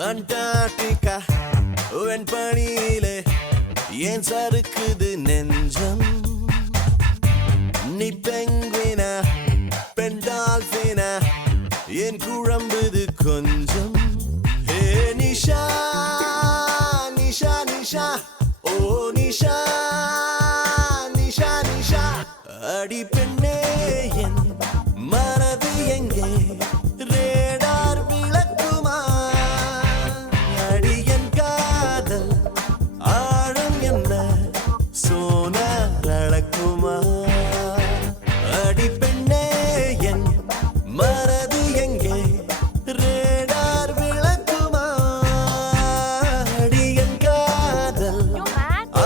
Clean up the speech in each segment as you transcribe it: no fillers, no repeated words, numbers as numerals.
Antarctica வெண்பனியிலே ஏன் சறுக்குது நெஞ்சம் நீ பெங்குவினா பெண் டால்பினா ஏன் குழம்புது கொஞ்சம் ஹே நிஷா நிஷா நிஷா ஓ நிஷா நிஷா நிஷா அடி பெண்ணே என் மனது எங்கே ரேடார் விளக்குமா அடியன் காதல் ஆழம் என்ன சோனார் அளக்குமா அடி பெண்ணே என் மனது எங்கே ரேடார் விளக்குமா அடியன் காதல்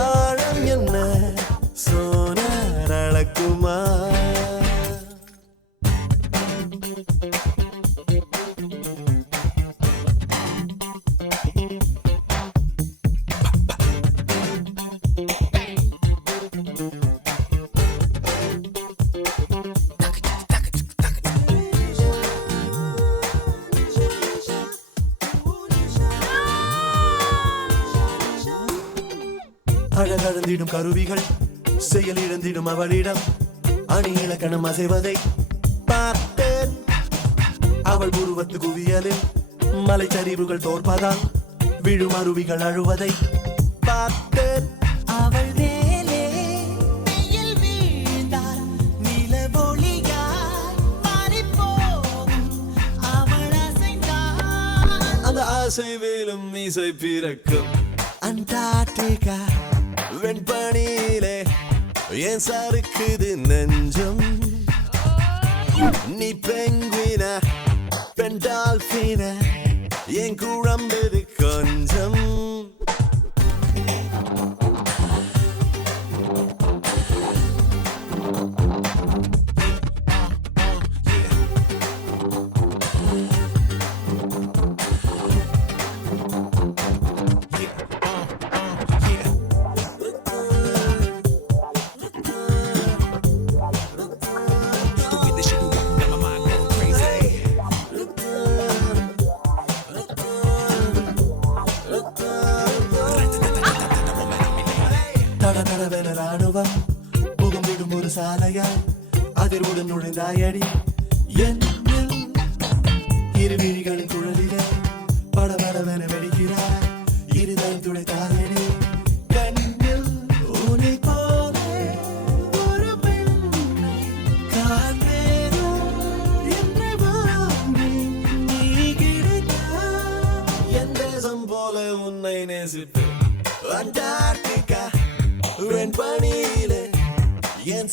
ஆழம் என்ன சோனார் அளக்குமா அழகழந்திடும் கருவிகள் செயல் இழந்திடும் அவளிடம் அணி இலக்கணம் அசைவதை பார்த்தேன் அவள் உருவத்து குவியலில் மலைச்சரிவுகள் தோற்பதால் விழும் அருவிகள் அழுவதை பார்த்தேன் அவள் மேலே வெயில் வீழ்ந்தால் நிலவொளியாய் மாறிப்போகும் அவள் அசைந்தால் அந்த அசைவிலும் இசை பிறக்கும் அண்டார்டிகா வெண்பனியிலே ஏன் சறுக்குது நெஞ்சம் நீ பெங்குவினா பெண் டால்பினா ஏன் குழம்புது கொஞ்சம் தடதடவென ராணுவம் புகுந்திடும் ஒரு சாலையாய் அதிர்வுடன் நுழைந்தாயடி என்னில் இரு விழிகளின் குழலிலே படபடவென வெடிக்கிறாய் இருதயம் துடைத்தாயடி கண்ணில் உன்னை போலே ஒரு பெண்ணை காண்பேனோ என்று வாழ்ந்தேன். நீ கிடைத்தாய் என் தேசம் போல உன்னை நேசிப்பேன் அண்டார்டிகா வெண்பனியிலே ஏன்